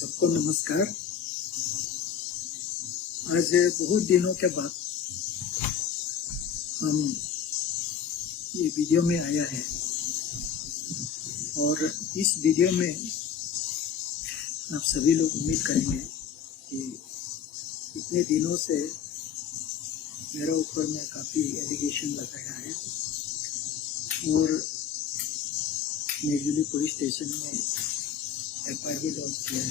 सबको नमस्कार। आज बहुत दिनों के बाद हम ये वीडियो में आया है और इस वीडियो में आप सभी लोग उम्मीद करेंगे कि इतने दिनों से मेरे ऊपर में काफ़ी एलिगेशन लगाया है और निर्जुली पुलिस स्टेशन में एफआईआर भी लॉन्च किया है।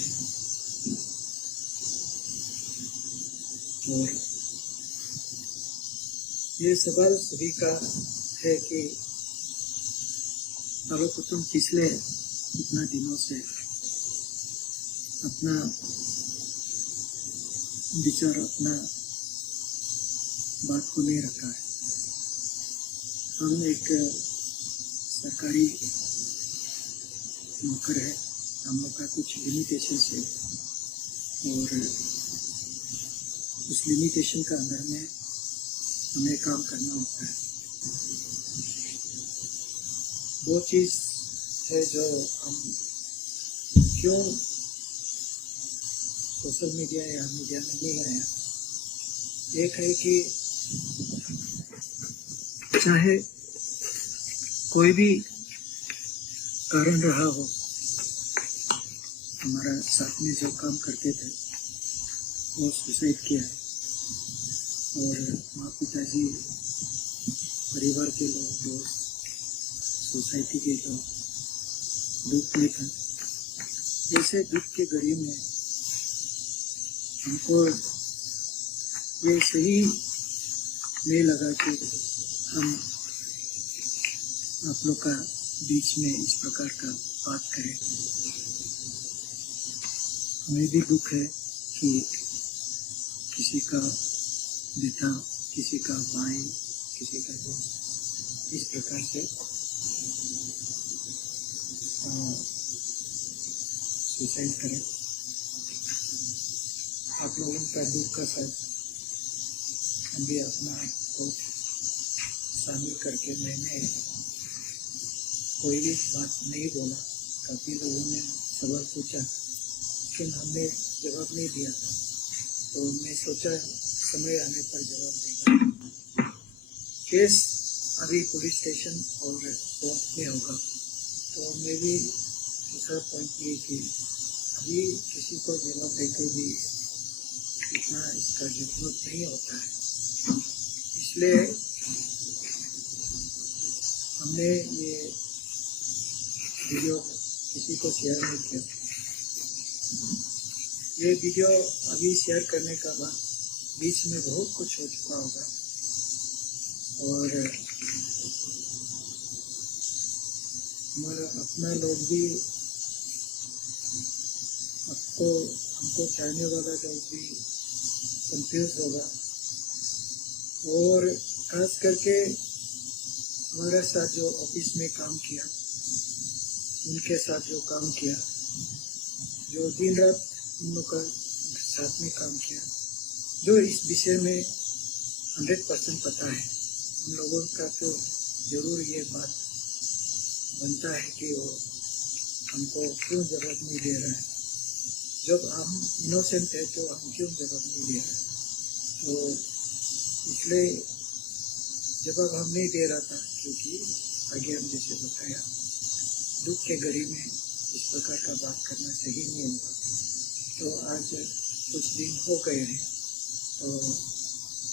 और ये सवाल सभी का है कि तुम पिछले इतना दिनों से अपना विचार अपना बात को नहीं रखा है। हम एक सरकारी नौकर है, हम लोग का कुछ लिमिटेशन है और उस लिमिटेशन का अंदर में हमें काम करना होता है। दो चीज़ है जो हम क्यों सोशल मीडिया या मीडिया में नहीं आया। एक है कि चाहे कोई भी कारण रहा हो, हमारा साथ में जो काम करते थे वो सुसाइड किया है और माँ पिताजी, परिवार के लोग, दोस्त, सोसाइटी के लोग दुख में थे। ऐसे दुख के घड़ी में हमको ये सही नहीं लगा कि हम आप लोग का बीच में इस प्रकार का बात करें। हमें भी दुख है कि किसी का बेटा, किसी का भाई, किसी का दोस्त इस प्रकार से सुसाइड करें। आप लोगों का दुख का साथ हम भी अपना को शामिल करके मैंने कोई भी बात नहीं बोला। काफ़ी लोगों ने सवाल पूछा लेकिन हमने जवाब नहीं दिया था, तो मैं सोचा समय आने पर जवाब देगा। केस अभी पुलिस स्टेशन और कोर्ट में होगा, तो मैं भी दूसरा पॉइंट ये कि अभी किसी को जवाब देकर भी इतना इसका जरूरत नहीं होता है। इसलिए हमने ये वीडियो किसी को शेयर नहीं किया। ये वीडियो अभी शेयर करने का बाद बीच में बहुत कुछ हो चुका होगा और हमारा अपना लोग भी हमको चाहने वाला लोग भी कंफ्यूज होगा और खास करके हमारे साथ जो ऑफिस में काम किया, उनके साथ जो काम किया, जो दिन रात उन लोग का साथ में काम किया, जो इस विषय में 100% पता है, उन लोगों का तो ज़रूर ये बात बनता है कि वो हमको क्यों जवाब नहीं दे रहा है। जब हम इनोसेंट है तो हम क्यों जवाब नहीं दे रहे हैं। तो इसलिए जवाब हम नहीं दे रहा था क्योंकि आगे हम जैसे बताया दुख के घड़ी में इस प्रकार का बात करना सही नहीं होगा। तो आज कुछ दिन हो गए हैं, तो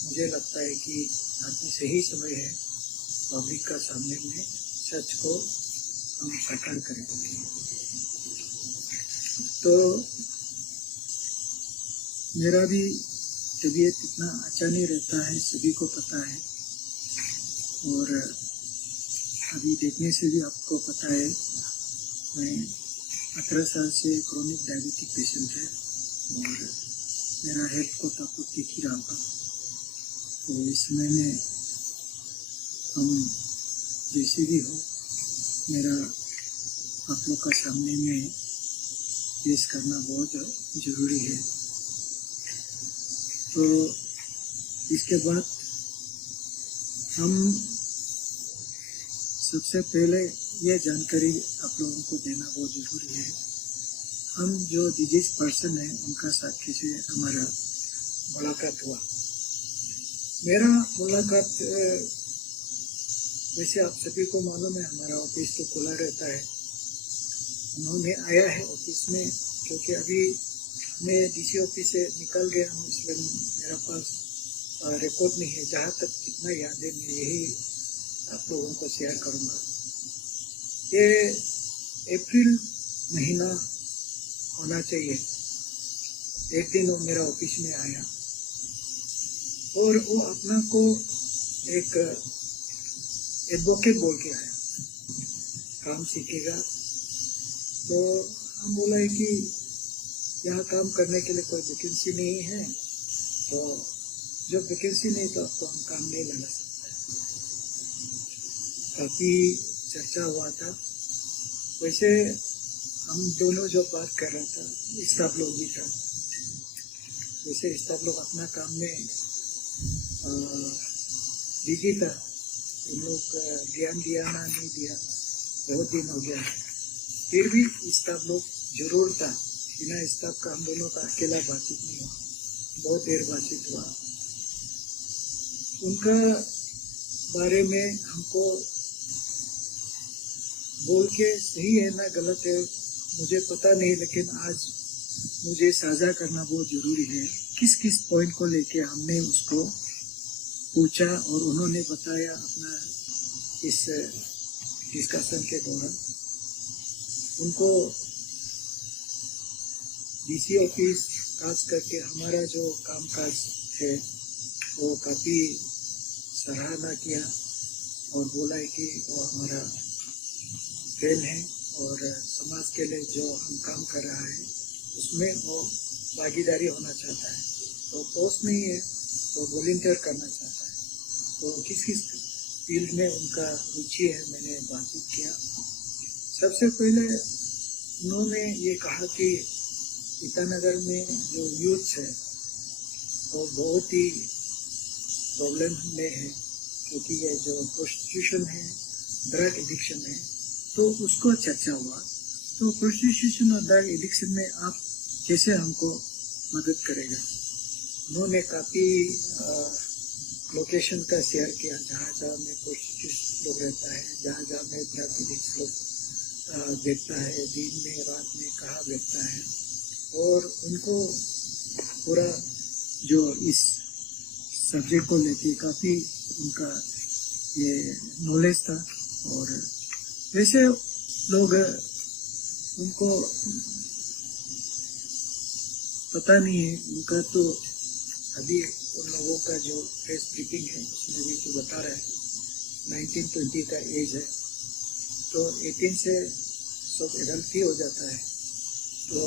मुझे लगता है कि अभी सही समय है पब्लिक का सामने में सच को हम प्रकट करें। तो मेरा भी तबीयत इतना अच्छा नहीं रहता है, सभी को पता है और अभी देखने से भी आपको पता है मैं 18 साल से क्रोनिक डायबिटिक पेशेंट है और मेरा हेल्थ को तो आपको दिख ही रहा होगा। तो इस महीने हम जैसे भी हो मेरा आप लोग का सामने में पेश करना बहुत ज़रूरी है। तो इसके बाद हम सबसे पहले ये जानकारी आप लोगों को देना बहुत ज़रूरी है। हम जो डिजीज पर्सन है उनका साथ किसी हमारा मुलाकात हुआ। मेरा मुलाकात वैसे आप सभी को मालूम है, हमारा ऑफिस तो खुला रहता है। उन्होंने आया है ऑफिस में, क्योंकि अभी मैं डीसी ऑफिस से निकल गया हूँ, इसलिए मेरा पास रिकॉर्ड नहीं है। जहाँ तक कितना याद है मैं यही आप लोगों को शेयर करूँगा। ये अप्रैल महीना होना चाहिए। एक दिन वो मेरा ऑफिस में आया और वो अपना को एक एडवोकेट बोल के आया, काम सीखेगा। तो हम बोला है कि यहाँ काम करने के लिए कोई वैकेंसी नहीं है, तो जब वैकेंसी नहीं तो आपको हम काम नहीं लगा सकते। काफ़ी चर्चा हुआ था। वैसे हम दोनों जो बात कर रहा था, स्टाफ लोग भी था। वैसे स्टाफ लोग अपना काम में बिजी था। उन लोग ध्यान दिया ना नहीं दिया, बहुत दिन हो गया। फिर भी स्टाफ लोग जरूर था। बिना स्टाफ का हम दोनों का अकेला बातचीत नहीं हुआ, बहुत देर बातचीत हुआ। उनका बारे में हमको बोल के सही है ना गलत है मुझे पता नहीं, लेकिन आज मुझे साझा करना बहुत जरूरी है। किस किस पॉइंट को लेके हमने उसको पूछा और उन्होंने बताया अपना इस डिस्कशन के दौरान। उनको डीसी ऑफिस खास करके हमारा जो कामकाज है वो काफ़ी सराहना किया और बोला है कि वो हमारा फैन है और समाज के लिए जो हम काम कर रहा है उसमें वो भागीदारी होना चाहता है। तो पोस्ट नहीं है तो वॉलंटियर करना चाहता है। तो किस किस फील्ड में उनका रुचि है मैंने बातचीत किया। सबसे पहले उन्होंने ये कहा कि ईटानगर में जो यूथ है वो बहुत ही प्रॉब्लम में है, क्योंकि ये जो प्रोस्टिट्यूशन है, ड्रग एडिक्शन है, तो उसको चर्चा हुआ। तो प्रोस्टिट्यूशन और ड्रग एडिक्शन में आप कैसे हमको मदद करेगा। उन्होंने काफ़ी लोकेशन का शेयर किया, जहाँ जहाँ में प्रोस्टिट्यूट लोग रहता है, जहाँ जहाँ में ड्रग एडिक्ट लोग देखता है, दिन में रात में कहाँ बैठता है, और उनको पूरा जो इस सब्जेक्ट को लेके काफ़ी उनका ये नॉलेज था। और वैसे लोग उनको पता नहीं है उनका, तो अभी उन लोगों का जो प्रेस ब्रीफिंग है उसमें भी तो बता रहा है 19-20 का एज है, तो 18 से सब एडल्ट ही हो जाता है। तो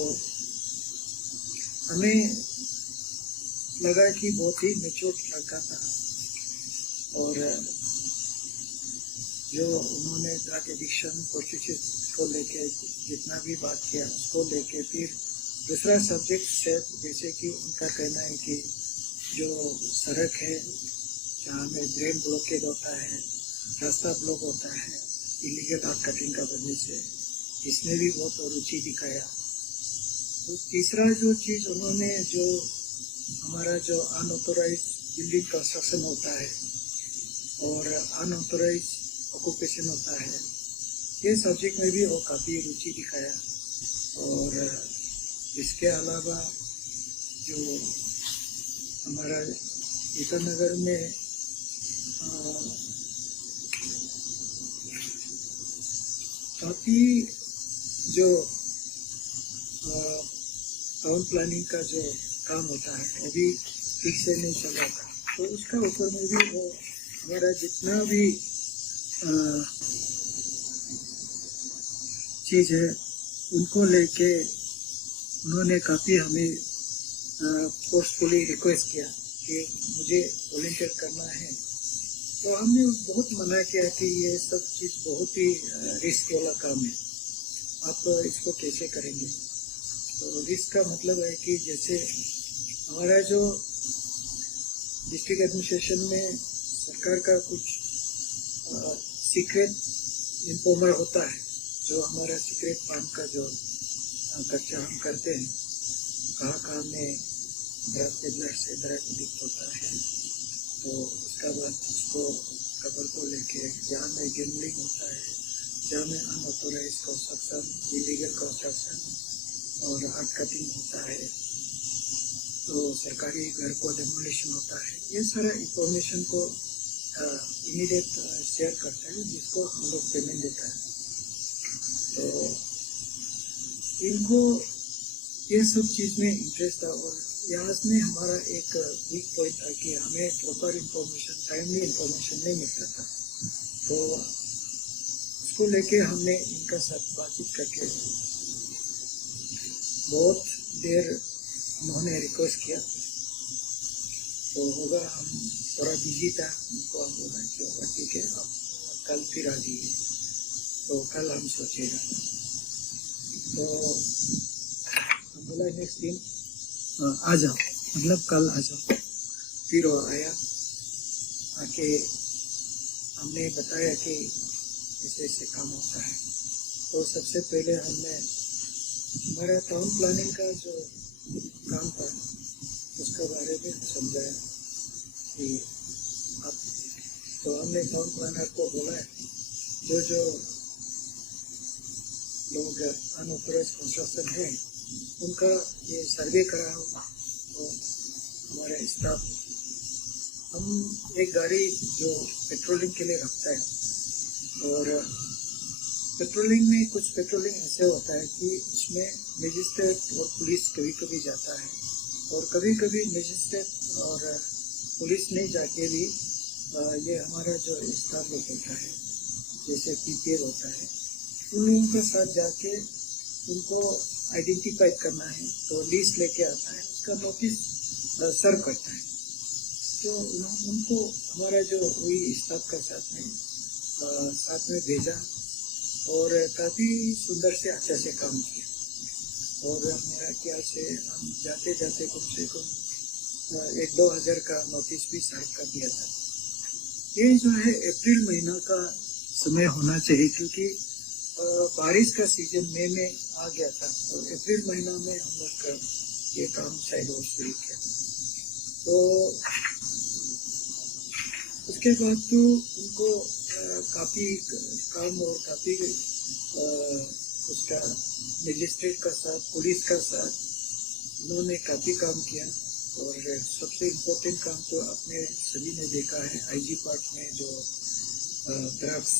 हमें लगा कि बहुत ही मैच्योर लड़का था। और जो उन्होंने ड्रग एडिक्शन प्रोस्टिट्यूशन को लेके जितना भी बात किया उसको लेके, फिर दूसरा सब्जेक्ट से जैसे कि उनका कहना है कि जो सड़क है जहाँ में ड्रेन ब्लॉकेज होता है, रास्ता ब्लॉक होता है इलीगल आर्ट कटिंग का वजह से, इसमें भी बहुत रुचि दिखाया। तो तीसरा जो चीज़ उन्होंने, जो हमारा जो अनऑथोराइज बिल्डिंग कंस्ट्रक्शन होता है और अनऑथोराइज ऑक्यूपेशन होता है, ये सब्जेक्ट में भी वो काफ़ी रुचि दिखाया। और इसके अलावा जो हमारा ईटानगर में काफ़ी जो टाउन प्लानिंग का जो काम होता है अभी ठीक से नहीं चल रहा था, तो उसका ऊपर में भी वो हमारा जितना भी चीज़ है उनको लेके उन्होंने काफ़ी हमें फोर्सफुली रिक्वेस्ट किया कि मुझे वॉलंटियर करना है। तो हमने बहुत मना किया कि ये सब चीज़ बहुत ही रिस्क वाला काम है, आप इसको कैसे करेंगे। तो रिस्क का मतलब है कि जैसे हमारा जो डिस्ट्रिक्ट एडमिनिस्ट्रेशन में सरकार का कुछ सीक्रेट इन्फॉर्मर होता है, जो हमारा सीक्रेट फार्म का जो खर्चा हम करते हैं, कहाँ कहाँ में ड्रग पेडलर से ड्रग एडिक्ट होता है, तो उसका बाद उसको कबर को लेके जहाँ में गैम्बलिंग होता है, जहाँ में अनऑथोराइज कंस्ट्रक्शन, इलीगल कंस्ट्रक्शन और आर्ट कटिंग होता है, तो सरकारी घर को डेमोलिशन होता है, ये सारा इंफॉर्मेशन को इमीडिएट शेयर करता है, जिसको हम लोग पेमेंट देता है। तो इनको ये सब चीज़ में इंटरेस्ट था और यहाँ में हमारा एक वीक पॉइंट था कि हमें प्रॉपर इंफॉर्मेशन, टाइमली इंफॉर्मेशन नहीं मिलता था। तो उसको लेके हमने इनका साथ बातचीत करके बहुत देर उन्होंने रिक्वेस्ट किया, तो होगा हम थोड़ा बिजी था, उनको हम बोला कि होगा ठीक है, आप कल फिर आ जाइए। तो कल हम सोचेगा, तो हम बोला नेक्स्ट दिन आ जाओ, मतलब कल आ जाओ। फिर वो आया, आके हमने बताया कि ऐसे ऐसे काम होता है। तो सबसे पहले हमने हमारा टाउन प्लानिंग का जो काम था उसके बारे में समझाया कि आप, तो हमने टाउन प्लानर को बोला जो जो लोग अनऑथोराइज कंस्ट्रक्शन है उनका ये सर्वे करा हो, तो हमारे स्टाफ, हम एक गाड़ी जो पेट्रोलिंग के लिए रखता है, और पेट्रोलिंग में कुछ पेट्रोलिंग ऐसे होता है कि उसमें मजिस्ट्रेट और पुलिस कभी कभी जाता है, और कभी कभी मजिस्ट्रेट और पुलिस नहीं जाके भी ये हमारा जो स्टाफ लोग होता है, जैसे पीपीएल होता है, उन लोगों के साथ जाके उनको आइडेंटिफाई करना है, तो लिस्ट लेके आता है, उसका नोटिस सर्व करता है। तो उनको हमारा जो वही स्टाफ का साथ में भेजा, और काफ़ी सुंदर से अच्छे से काम किया। और मेरा ख्याल से हम जाते जाते कम से कम 1-2 हज़ार का नोटिस भी सर्व कर दिया था। ये जो है अप्रैल महीना का समय होना चाहिए, क्योंकि बारिश का सीजन मई में आ गया था, तो अप्रैल महीना में हम लोग ये काम शायद और शुरू किया। तो उसके बाद तो उनको काफ़ी काम और काफ़ी उसका मजिस्ट्रेट का साथ, पुलिस का साथ, उन्होंने काफ़ी काम किया। और सबसे इम्पोर्टेंट काम तो आपने सभी ने देखा है, आईजी पार्ट में जो ड्रग्स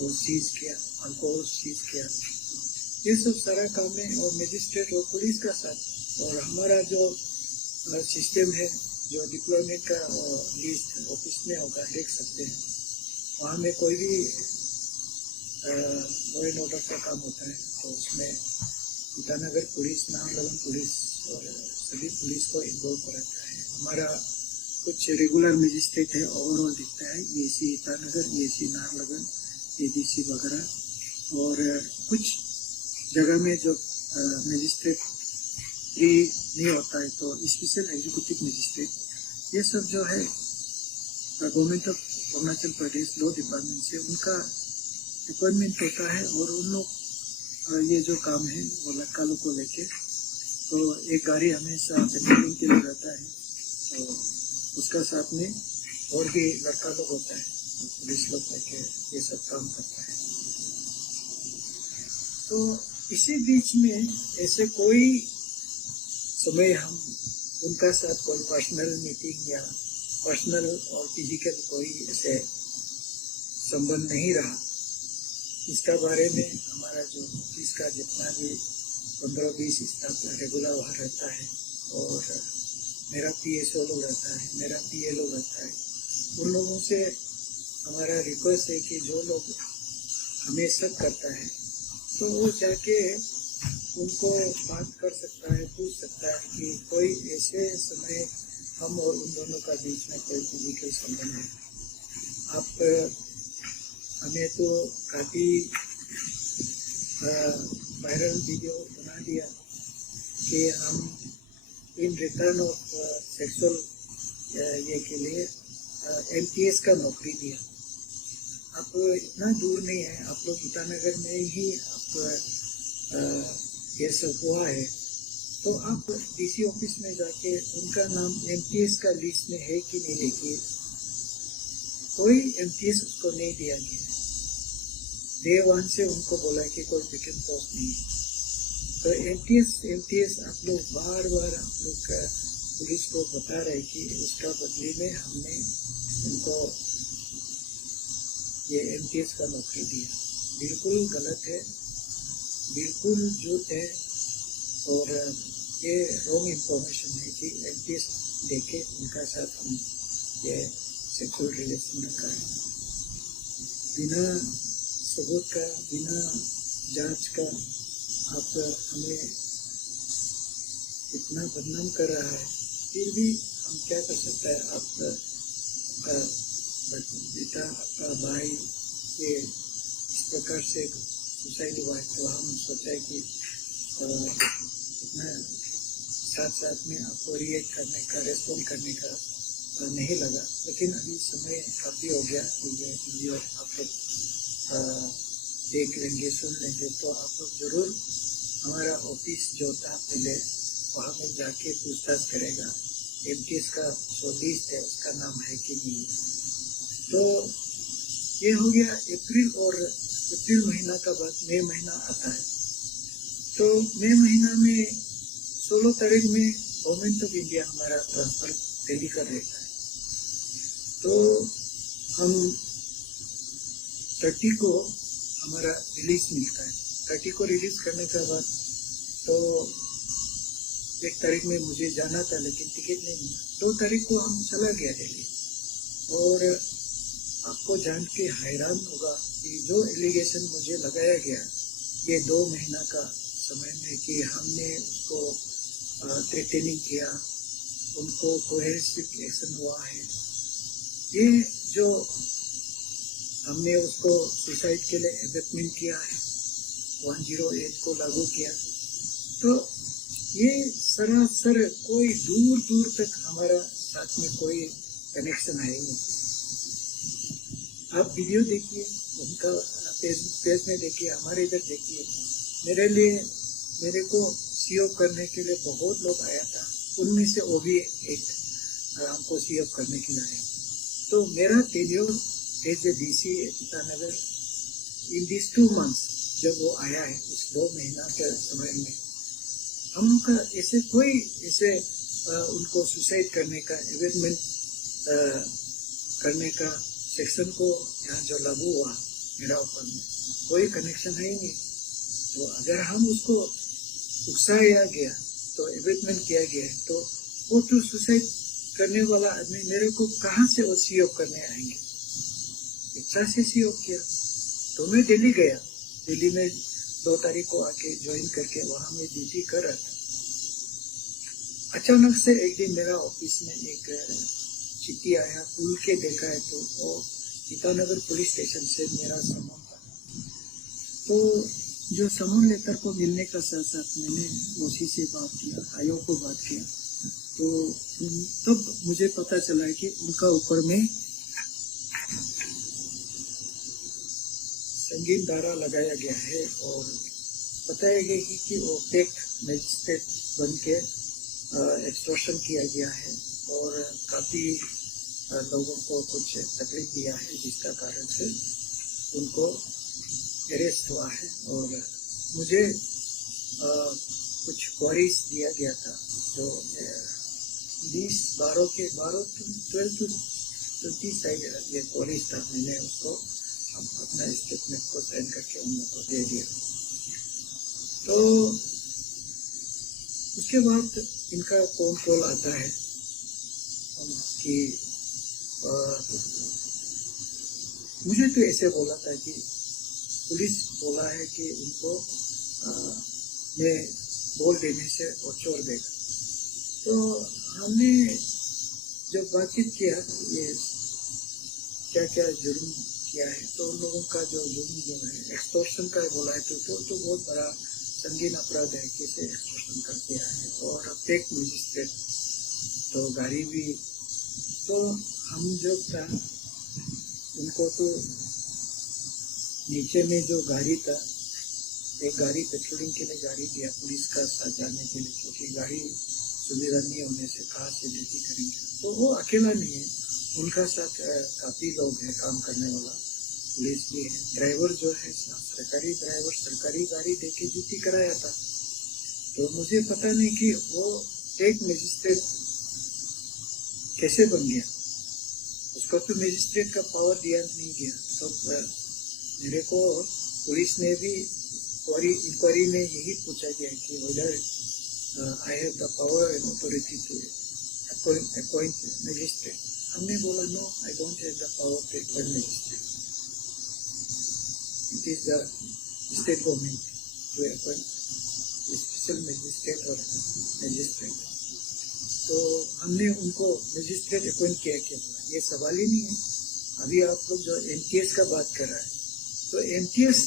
और सीज किया, अल्कोहल सीज किया, ये सब सारा काम है। और मजिस्ट्रेट और पुलिस का साथ, और हमारा जो सिस्टम है, जो डिप्लॉयमेंट का लिस्ट ऑफिस में होगा, देख सकते हैं, वहाँ में कोई भी लॉ एंड ऑर्डर का काम होता है, तो उसमें ईटानगर पुलिस, नाहरलगुन पुलिस और सभी पुलिस को इन्वॉल्व कराता है। हमारा कुछ रेगुलर मजिस्ट्रेट है, ओवरऑल दिखता है, EAC Itanagar, EAC Naharlagun, ADC वगैरह, और कुछ जगह में जो मजिस्ट्रेट फ्री नहीं होता है, तो स्पेशल एग्जीक्यूटिव मजिस्ट्रेट, ये सब जो है government of Arunachal Pradesh law department से उनका अपॉइंटमेंट होता है, और उन लोग ये जो काम है वो लड़का लोग को लेके, तो एक गाड़ी हमेशा पेट्रोलिंग के लिए रहता है, तो उसका साथ में और भी लड़का लोग होता है, और पुलिस लोग लेके ये सब काम करता है। तो इसी बीच में ऐसे कोई समय हम उनका साथ कोई पर्सनल मीटिंग या पर्सनल और फिजिकल कोई ऐसे संबंध नहीं रहा। इसका बारे में हमारा जो ऑफिस का जितना भी 15-20 स्टाफ रेगुलर वहाँ रहता है, और मेरा PSO लोग रहता है, मेरा PA लोग रहता है, उन लोगों से हमारा रिक्वेस्ट है कि जो लोग हमें शक करता है, तो वो जाके उनको बात कर सकता है, पूछ सकता है कि कोई ऐसे समय हम और उन दोनों का बीच में कोई फिजिकल संबंध है। आप हमें तो काफ़ी वायरल वीडियो बना दिया कि हम इन रिटर्न ऑफ सेक्सुअल ये के लिए MTS का नौकरी दिया। आप इतना दूर नहीं है, आप लोग ईटानगर में ही आप ये सब हुआ है, तो आप डीसी ऑफिस में जाके उनका नाम एमटीएस का लिस्ट में है कि नहीं देखिए। कोई एमटीएस उसको नहीं दिया गया है। डे 1 से उनको बोला कि कोई वैकेंट पोस्ट नहीं है। तो एमटीएस आप लोग बार बार आप लोग पुलिस को बता रहे कि उसका बदले में हमने उनको ये एमटीएस का नौकरी दिया। बिल्कुल गलत है, बिल्कुल झूठ है, और ये रॉन्ग इंफॉर्मेशन है कि एमटीएस देके उनका साथ हम ये सेक्सुअल रिलेशन रखा है बिना सबूत का, बिना जांच का। आप हमें इतना बदनाम कर रहा है, फिर भी हम क्या कर सकते हैं। आपका बेटा, आपका भाई ये इस प्रकार से सुसाइड हुआ है, तो हम सोचा है कि इतना साथ साथ में आपको रिएक्ट करने का, रेस्पॉन्ड करने का नहीं लगा। लेकिन अभी समय काफ़ी हो गया कि ये वीडियो आप लोग देख लेंगे, सुन लेंगे, तो आप लोग जरूर हमारा ऑफिस जो था पहले वहाँ में जाके पूछताछ करेगा एमटीएस का जो लिस्ट है उसका नाम है कि नहीं। तो ये हो गया अप्रैल, और अप्रैल महीना का बाद मई महीना आता है। तो मई महीना में 16 तारीख में गवर्नमेंट ऑफ इंडिया हमारा ट्रांसफर दिल्ली कर देता है। तो हम 30 को हमारा रिलीज मिलता है। 30 को रिलीज करने के बाद तो 1 तारीख में मुझे जाना था, लेकिन टिकट नहीं मिला। 2 तारीख को हम चला गया दिल्ली। और आपको जान के हैरान होगा कि जो एलिगेशन मुझे लगाया गया ये 2 महीना का समय में कि हमने उसको थ्रेटनिंग किया, उनको कोहेसिव एक्शन हुआ है, ये जो हमने उसको सुसाइड के लिए एबेटमेंट किया है, 108 को लागू किया, तो ये सरासर कोई दूर दूर तक हमारा साथ में कोई कनेक्शन है ही नहीं। आप वीडियो देखिए, उनका पेज में देखिए, हमारे इधर देखिए। मेरे को सीओ करने के लिए बहुत लोग आया था, उनमें से वो भी एक हमको सीओ करने के लिए आया। तो मेरा tenure as a DC Itanagar in this 2 months जब वो आया है, उस 2 महीना के समय में हम लोग का ऐसे कोई ऐसे उनको सुसाइड करने का, एवेटमेंट करने का सेक्शन को यहाँ जो लागू हुआ मेरा ऊपर में कोई कनेक्शन है ही नहीं। तो अगर हम उसको उकसाया गया, तो एवेटमेंट किया गया, तो वो तो सुसाइड करने वाला आदमी मेरे को कहाँ से वो सीओ करने आएंगे। इच्छा से सीओ किया। तो मैं दिल्ली गया। दिल्ली में 2 तारीख को आके ज्वाइन करके वहाँ मैं ड्यूटी कर रहा था। अचानक से एक दिन मेरा ऑफिस में एक चिट्ठी आया, खुल के देखा है तो वो ईटानगर पुलिस स्टेशन से मेरा समन था। तो जो समन लेटर को मिलने का साथ साथ मैंने ओसी से बात किया, आयोग को बात किया, तो तब मुझे पता चला कि उनका ऊपर में संगीन धारा लगाया गया है और बताया गया कि वो टेक मजिस्ट्रेट बन के एक्सटॉर्शन किया गया है और काफ़ी लोगों को कुछ तकलीफ दिया है, जिसका कारण से उनको अरेस्ट हुआ है। और मुझे कुछ क्वारीज दिया गया था, जो 12 to 20 साइड ये क्वारीज था। मैंने उसको अपना स्टेटमेंट को साइन करके उन लोगों को दे दिया। तो उसके बाद इनका फोन कॉल आता है कि मुझे तो ऐसे बोला था कि पुलिस बोला है कि उनको मैं बोल देने से वो छोड़ देगा। तो हमने जब बातचीत किया ये क्या क्या जुर्म किया है, तो उन लोगों का जो जुर्म जो है एक्सटॉर्शन का बोला है, तो बहुत बड़ा संगीन अपराध है, कैसे एक्सटॉर्शन कर दिया है। और टेक मजिस्ट्रेट तो गाड़ी भी, तो हम जो था उनको तो नीचे में जो गाड़ी था एक गाड़ी पेट्रोलिंग के लिए गाड़ी दिया पुलिस का साथ जाने के लिए, क्योंकि गाड़ी सुविधा नहीं होने से कहाँ से ड्यूटी करेंगे। तो वो अकेला नहीं है, उनका साथ काफ़ी लोग हैं काम करने वाला, पुलिस भी है, ड्राइवर जो है सरकारी ड्राइवर सरकारी गाड़ी देके ड्यूटी कराया था। तो मुझे पता नहीं कि वो एक मजिस्ट्रेट कैसे बन गया, उसको तो मजिस्ट्रेट का पावर दिया नहीं गया। तो मेरे को पुलिस ने भी इंक्वायरी में यही पूछा गया कि whether I have the power and authority to appoint magistrate. हमने बोला no, I don't have the power to appoint magistrate, it is the state government to appoint special magistrate और मजिस्ट्रेट। तो हमने उनको मजिस्ट्रेट अपॉइंट किया क्या, बोला ये सवाल ही नहीं है। अभी आप लोग जो एमटीएस का बात कर रहा है, तो एमटीएस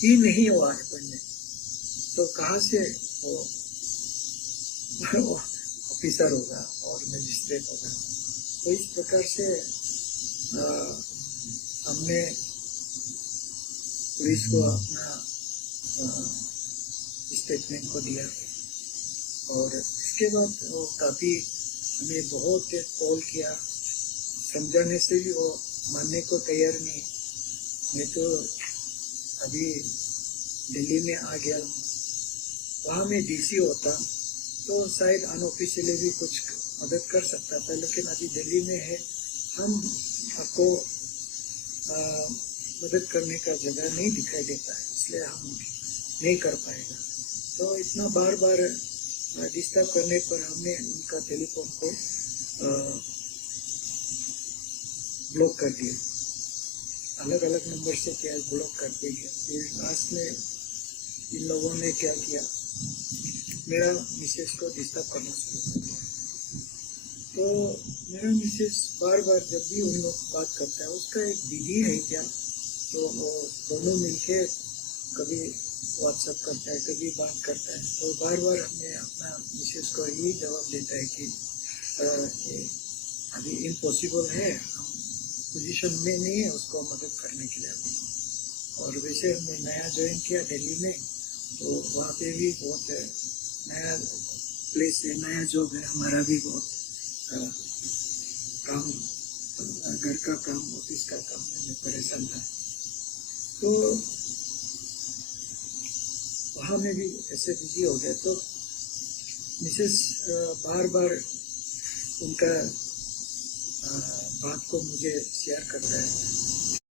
ही नहीं हुआ अपॉइंटमेंट, तो कहाँ से वो ऑफिसर होगा और मजिस्ट्रेट होगा। तो इस प्रकार से हमने पुलिस को अपना स्टेटमेंट को दिया, और इसके बाद वो काफ़ी हमें बहुत कॉल किया, समझाने से भी वो मानने को तैयार नहीं। मैं तो अभी दिल्ली में आ गया हूँ, वहाँ में डीसी होता तो शायद अनऑफिशियली भी कुछ मदद कर सकता था, लेकिन अभी दिल्ली में है, हम आपको मदद करने का जगह नहीं दिखाई देता है, इसलिए हम नहीं कर पाएगा। तो इतना बार बार डिस्टर्ब करने पर हमने उनका टेलीफोन को ब्लॉक कर दिया, अलग अलग नंबर से क्या ब्लॉक कर दिया। फिर लास्ट में इन लोगों ने क्या किया, मेरा मिसेस को डिस्टर्ब करना शुरू कर दिया। तो मेरा मिसेस बार बार जब भी उन लोग बात करता है, उसका एक दीदी है क्या, तो वो दोनों मिलके कभी व्हाट्सएप करता है, कभी बात करता है। तो बार बार हमने अपना मिसेस को यही जवाब देता है कि अभी इम्पॉसिबल है, हम पोजीशन में नहीं है उसको मदद करने के लिए अभी। और वैसे हमने नया ज्वाइन किया दिल्ली में, तो वहाँ पे भी बहुत नया प्लेस है, नया जॉब है, हमारा भी बहुत काम, घर का काम, ऑफिस का काम में परेशान था। तो वहाँ में भी ऐसे बिजी हो गया। तो मिसेस बार बार उनका बात को मुझे शेयर करता है